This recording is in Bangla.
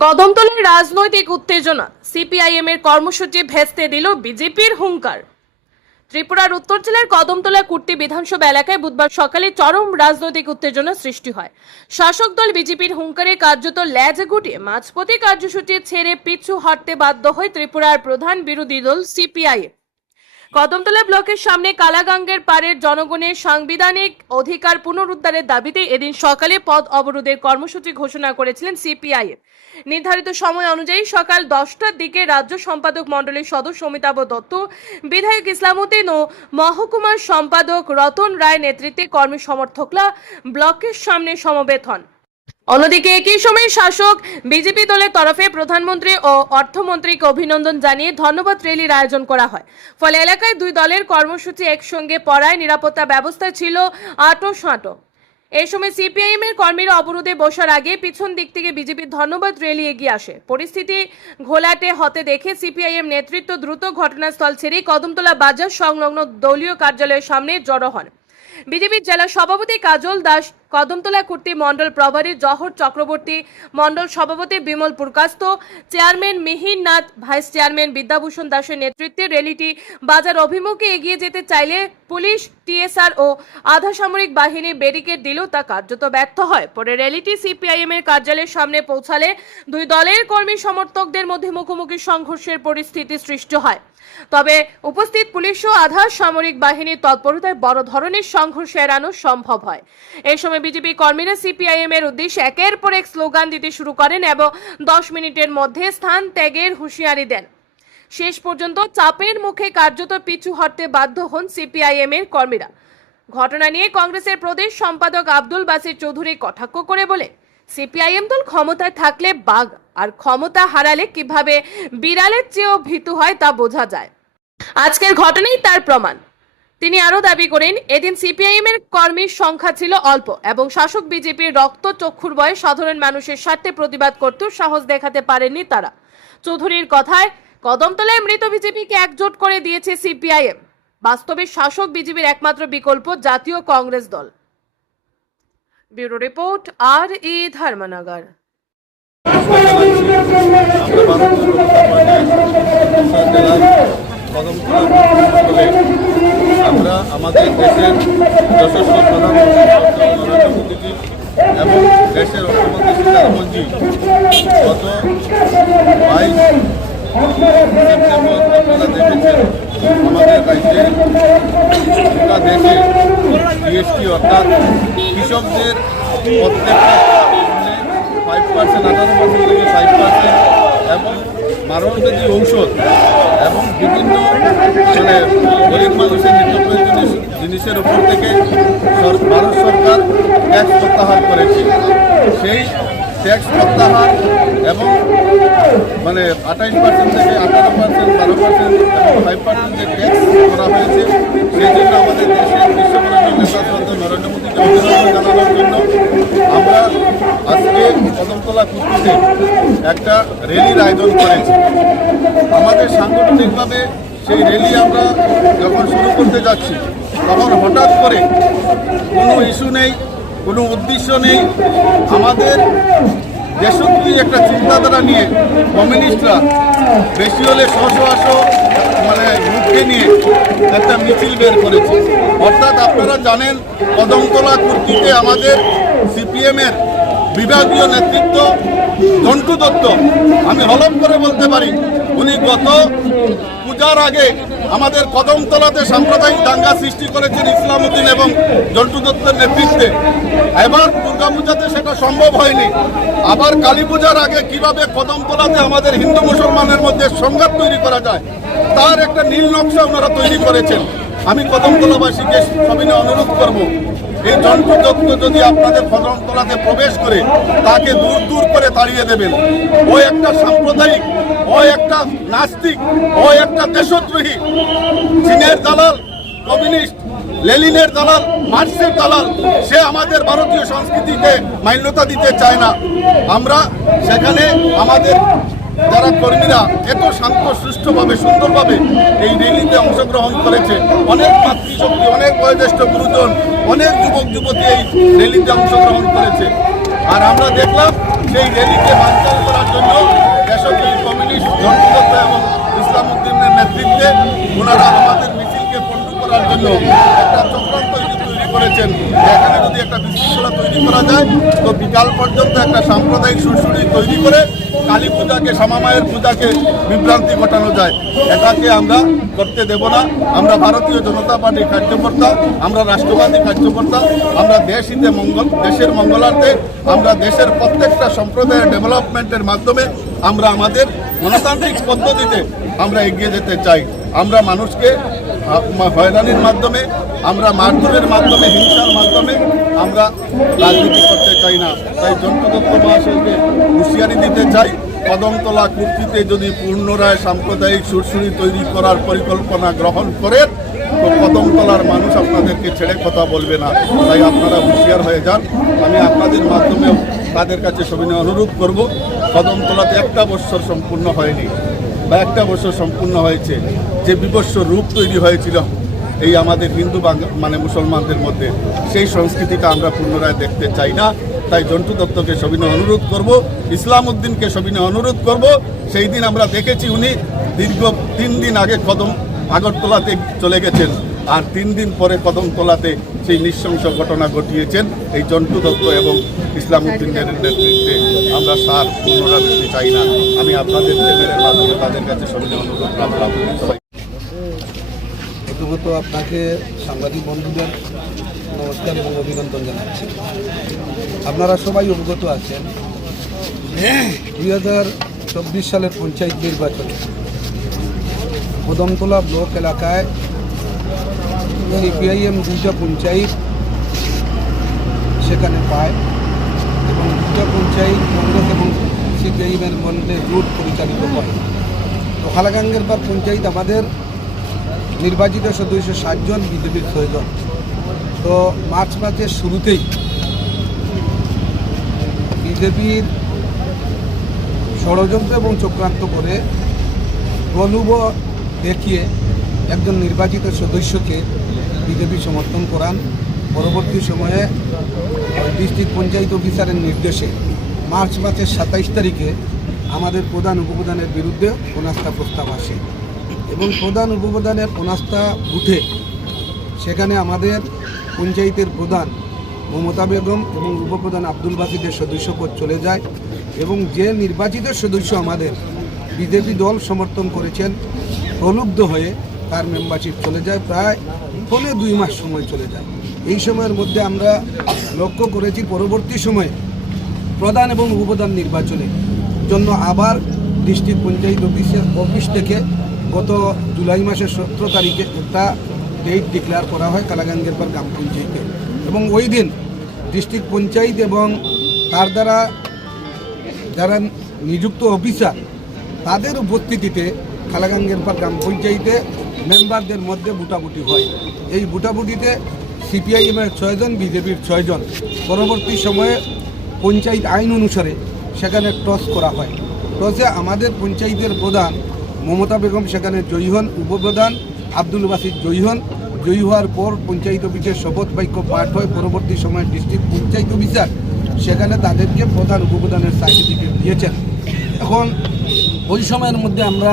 কদমতলায় রাজনৈতিক উত্তেজনা। সিপিআইএম এর কর্মসূচি ভেস্তে দিল বিজেপির হুঙ্কার। ত্রিপুরার উত্তর জেলার কদমতলা কুর্তি বিধানসভা এলাকায় বুধবার সকালে চরম রাজনৈতিক উত্তেজনা সৃষ্টি হয়। শাসক দল বিজেপির হুঙ্কারে কার্যত ল্যাজ গুটিয়ে মাঝপথে কার্যসূচি ছেড়ে পিছু হটতে বাধ্য হয় ত্রিপুরার প্রধান বিরোধী দল সিপিআইএম। কদমতলা ব্লকের সামনে কালাগাঙ্গের পাড়ের জনগণের সাংবিধানিক অধিকার পুনরুদ্ধারের দাবিতে এদিন সকালে পদ অবরোধের কর্মসূচি ঘোষণা করেছিলেন সিপিআইএম। নির্ধারিত সময় অনুযায়ী সকাল দশটার দিকে রাজ্য সম্পাদক মণ্ডলীর সদস্য অমিতাভ দত্ত, বিধায়ক ইসলামুদ্দিন ও মহকুমার সম্পাদক রতন রায় নেতৃত্বে কর্মী সমর্থকরা ব্লকের সামনে সমবেত হন। অন্যদিকে একই সময় শাসক বিজেপি দলের তরফে প্রধানমন্ত্রী ও অর্থমন্ত্রীকে অভিনন্দন জানিয়ে ধন্যবাদ র্যালির আয়োজন করা হয়। ফলে এলাকায় দুই দলের কর্মসূচি একসঙ্গে পড়ায় নিরাপত্তা ব্যবস্থা ছিল আটো সাঁটো এই সময় সিপিআইএম এর কর্মীরা অবরোধে বসার আগে পিছন দিক থেকে বিজেপির ধন্যবাদ র্যালি এগিয়ে আসে। পরিস্থিতি ঘোলাটে হতে দেখে সিপিআইএম নেতৃত্ব দ্রুত ঘটনাস্থল ছেড়ে কদমতলা বাজার সংলগ্ন দলীয় কার্যালয়ের সামনে জড়ো হন। বিজেপির জেলা সভাপতি কাজল দাস, কদমতলা কুর্তি মণ্ডল প্রভারী জহর চক্রবর্তী, মণ্ডল সভাপতি Bimal Purkasta, chairman Mihir Nath, vice chairman Bidyabhushan দাসের নেতৃত্বে র্যালিটি বাজার অভিমুখে এগিয়ে যেতে চাইলে পুলিশ, টিএসআর ও আধা সামরিক বাহিনী ব্যারিকেড দিলেও তা কার্যত ব্যর্থ হয়। পরে র্যালিটি সিপিআইএম এর কার্যালয়ের সামনে পৌঁছালে দুই দলের কর্মী সমর্থকদের মধ্যে মুখোমুখি সংঘর্ষের পরিস্থিতি সৃষ্টি হয়। তবে উপস্থিত পুলিশ ও আধা সামরিক বাহিনীর তৎপরতায় বড় ধরনের সংঘর্ষ এড়ানো সম্ভব হয়। এই সময় বিজেপি কর্মীরা সিপিআইএম এর উদ্দেশ্যে একের পর এক স্লোগান দিতে শুরু করেন এবং দশ মিনিটের মধ্যে স্থান ত্যাগের হুঁশিয়ারি দেন। শেষ পর্যন্ত চাপের মুখে কার্যত পিছু হটতে বাধ্য হন সিপিআইএম এর কর্মীরা। ঘটনা নিয়ে কংগ্রেসের প্রদেশ সম্পাদক আব্দুল বাসির চৌধুরী কটাক্ষ করে বলে সিপিআইএম দল ক্ষমতায় থাকলে বাঘ, আর ক্ষমতা হারালে কীভাবে বিড়ালের চেয়েও ভীতু হয় তা বোঝা যায়। আজকের ঘটনাই তার প্রমাণ। তিনি আরও দাবি করেন, এদিন সিপিআইএম এর কর্মীর সংখ্যা ছিল অল্প এবং শাসক বিজেপির রক্ত চক্ষুর বয়ে সাধারণ মানুষের স্বার্থে প্রতিবাদ করতেও সাহস দেখাতে পারেননি তারা। চৌধুরীর কথায়, কদমতলায় মৃত বিজেপিকে একজোট করে দিয়েছে সিপিআইএম। বাস্তবে শাসক বিজেপির একমাত্র বিকল্প জাতীয় কংগ্রেস দল। ব্যুরো রিপোর্ট আর ই ধর্মনগর। আমরা আমাদের দেশের যশস্ব প্রধানমন্ত্রী নরেন্দ্র মোদীজি এবং দেশের অর্থমন্ত্রী সীতারামনজি গত বাইশ আমাদের রাজ্যে দেশে জিএসটি অর্থাৎ কৃষকদের প্রত্যেকটা ফাইভ পার্সেন্ট আঠারো পার্সেন্ট থেকে ফাইভ পার্সেন্ট এবং মারণবেদী ঔষধ এবং বিভিন্ন মানে গরিব মানুষের নিত্য প্রয়োজনীয় জিনিসের উপর থেকে ভারত সরকার ট্যাক্স প্রত্যাহার করেছে। সেই ট্যাক্স প্রত্যাহার এবং মানে আঠাইশ পার্সেন্ট থেকে আঠারো পার্সেন্ট বারো পার্সেন্ট এবং ফাইভ পার্সেন্ট যে ট্যাক্স করা হয়েছে, সেই জন্য আমাদের দেশের বিশ্ববরণ্য নেতা জানানোর জন্য আমরা আজকে কদমতলা কুর্তিতে একটা র্যালির আয়োজন করেছি আমাদের সাংগঠনিকভাবে সেই র্যালি আমরা যখন শুরু করতে যাচ্ছি, তখন হঠাৎ করে কোনো ইস্যু নেই। কোনো উদ্দেশ্য নেই। আমাদের দেশপ্রিয় একটা চিন্তাধারা নিয়ে কমিউনিস্টরা বেশি হলে শশো মানে গ্রুপকে নিয়ে একটা মিছিল বের করেছে। অর্থাৎ আপনারা জানেন কদমতলা কুর্তিতে আমাদের সিপিএমের বিভাগীয় নেতৃত্ব জন্টু দত্ত। আমি হলম করে বলতে পারি, উনি গত পূজার আগে আমাদের কদমতলাতে সাম্প্রদায়িক দাঙ্গা সৃষ্টি করেছেন ইসলামউদ্দিন এবং জন্টু দত্তের নেতৃত্বে। এবার দুর্গাপূজাতে সেটা সম্ভব হয়নি। আবার কালী পূজার আগে কীভাবে কদমতলাতে আমাদের হিন্দু মুসলমানের মধ্যে সংঘাত তৈরি করা যায়, তার একটা নীল নকশা ওনারা তৈরি করেছেন। আমি কদমতলাবাসীকে সবিনে অনুরোধ করব, এই দত্ত যদি আপনাদের কদমতলাতে প্রবেশ করে, তাকে দূর দূর করে তাড়িয়ে দেবেন। ও একটা সাম্প্রদায়িক ও একটা নাস্তিক, ও একটা দেশদ্রোহী। চীনের দালাল, কমিউনিস্ট লেলিনের দালাল, মার্ক্সের দালাল, সে আমাদের ভারতীয় সংস্কৃতিকে মান্যতা দিতে চায় না। আমরা সেখানে আমাদের যারা কর্মীরা এত শান্ত, সুষ্ঠুভাবে, সুন্দরভাবে এই র্যালিতে অংশগ্রহণ করেছে। অনেক মাতৃশক্তি, অনেক বয়োজ্যেষ্ঠ গুরুজন, অনেক যুবক, যুবতী এই র্যালিতে অংশগ্রহণ করেছে। আর আমরা দেখলাম সেই র্যালিকে বানচাল করার জন্য কমিউনিস্ট জন্টু দত্ত এবং ইসলাম উদ্দিনের নেতৃত্বে ওনারা আমাদের মিছিলকে পণ্ড করার জন্য একটা চক্রান্ত তৈরি করেছেন। এখানে যদি একটা বিশৃঙ্খলা তৈরি করা যায়, তো বিকাল পর্যন্ত একটা সাম্প্রদায়িক সুরসুরি তৈরি করে কালী পূজাকে শ্যামামায়ের পূজাকে বিভ্রান্তি ঘটানো যায়। এটাকে আমরা করতে দেব না। আমরা ভারতীয় জনতা পার্টির কার্যকর্তা, আমরা রাষ্ট্রবাদী কার্যকর্তা, আমরা দেশ হিতে মঙ্গল, দেশের মঙ্গলার্থে, আমরা দেশের প্রত্যেকটা সম্প্রদায়ের ডেভেলপমেন্টের মাধ্যমে আমরা আমাদের গণতান্ত্রিক পদ্ধতিতে আমরা এগিয়ে যেতে চাই। আমরা মানুষকে হয়রানির মাধ্যমে, আমরা মারধরের মাধ্যমে, হিংসার মাধ্যমে আমরা রাজনীতি করতে চাই না। তাই জন্তুদত্ত মহাশয়কে হুঁশিয়ারি দিতে চাই, কদমতলা কুর্তিতে যদি পুনরায় সাম্প্রদায়িক সুরসুরি তৈরি করার পরিকল্পনা গ্রহণ করেন, তো কদমতলার মানুষ আপনাদেরকে ছেড়ে কথা বলবে না। তাই আপনারা হুঁশিয়ার হয়ে যান। আমি আপনাদের মাধ্যমেও তাদের কাছে সবিনয় অনুরোধ করব, কদমতলাতে একটা বৎসর সম্পূর্ণ হয়নি। বা একটা বছর সম্পূর্ণ হয়েছে, যে বিবস্ব রূপ তৈরি হয়েছিল এই আমাদের হিন্দু মানে মুসলমানদের মধ্যে। সেই সংস্কৃতিটা আমরা পুনরায় দেখতে চাই না। তাই জন্টু দত্তকে সবিনয় অনুরোধ করব, ইসলাম উদ্দিনকে সবিনয় অনুরোধ করব। সেই দিন আমরা দেখেছি উনি দীর্ঘ তিন দিন আগে কদম আগরতলাতে চলে গেছেন। আর তিন দিন পরে কদমতলাতে সেই নৃশংস ঘটনা ঘটিয়েছেন এই জন্টু দত্ত এবং ইসলাম উদ্দিনের নেতৃত্বে। আমরা সার পুনরাবৃত্তি চাই না। আমি আপনাদের চ্যানেলের মাধ্যমে তাদের কাছে সবিনয় অনুরোধ রাখলাম প্রথমত আপনাকে সাংবাদিক বন্ধুদের নমস্কার এবং অভিনন্দন জানাচ্ছি। আপনারা সবাই অবগত আছেন, দুই হাজার চব্বিশ সালের পঞ্চায়েত নির্বাচনে কদমতলা ব্লক এলাকায় সিপিআইএম দুইটা পঞ্চায়েত সেখানে পায়। পঞ্চায়েত কংগ্রেস এবং সিপিআইএমের মধ্যে রুট পরিচালিত হয়। তো হালাগাঙ্গের পর পঞ্চায়েত আমাদের নির্বাচিত সদস্য সাতজন বিজেপির ছয়জন। তো মার্চ মাসের শুরুতেই বিজেপির ষড়যন্ত্র এবং চক্রান্ত করে প্রলোভ দেখিয়ে একজন নির্বাচিত সদস্যকে বিজেপি সমর্থন করান। পরবর্তী সময়ে ডিস্ট্রিক্ট পঞ্চায়েত অফিসারের নির্দেশে মার্চ মাসের সাতাইশ তারিখে আমাদের প্রধান উপপ্রধানের বিরুদ্ধে অনাস্থা প্রস্তাব আসে। এবং প্রধান উপপ্রধানের অনাস্থা উঠে সেখানে আমাদের পঞ্চায়েতের প্রধান মমতা বেগম এবং উপপ্রধান আব্দুল বাসিদের সদস্যপদ চলে যায় এবং যে নির্বাচিত সদস্য আমাদের বিজেপি দল সমর্থন করেছেন, প্রলুব্ধ হয়ে তার মেম্বারশিপ চলে যায়। প্রায় পৌনে দুই মাস সময় চলে যায়। এই সময়ের মধ্যে আমরা লক্ষ্য করেছি পরবর্তী সময়ে প্রধান এবং উপপ্রধান নির্বাচনে জন্য আবার ডিস্ট্রিক্ট পঞ্চায়েত অফিসের অফিস থেকে গত জুলাই মাসের সতেরো তারিখে একটা ডেট ডিক্লেয়ার করা হয় কালাগাঙ্গের পর গ্রাম পঞ্চায়েতে। এবং ওই দিন ডিস্ট্রিক্ট পঞ্চায়েত এবং তার দ্বারা যারা নিযুক্ত অফিসার, তাদের উপস্থিতিতে খালাগাঙ্গের পর গ্রাম পঞ্চায়েতে মেম্বারদের মধ্যে বুটাবুটি হয়। এই বুটাবুটিতে সিপিআইএমের ছয়জন, বিজেপির ছয়জন। পরবর্তী সময়ে পঞ্চায়েত আইন অনুসারে সেখানে টস করা হয়। টসে আমাদের পঞ্চায়েতের প্রধান মমতা বেগম সেখানে জয়ী হন, উপপ্রধান আব্দুল বাসিদ জয়ী হন। জয়ী হওয়ার পর পঞ্চায়েত অফিসের শপথ বাক্য পাঠ হয়। পরবর্তী সময়ে ডিস্ট্রিক্ট পঞ্চায়েত অফিসার সেখানে তাদেরকে প্রধান উপপ্রধানের সার্টিফিকেট দিয়েছেন। এখন ওই সময়ের মধ্যে আমরা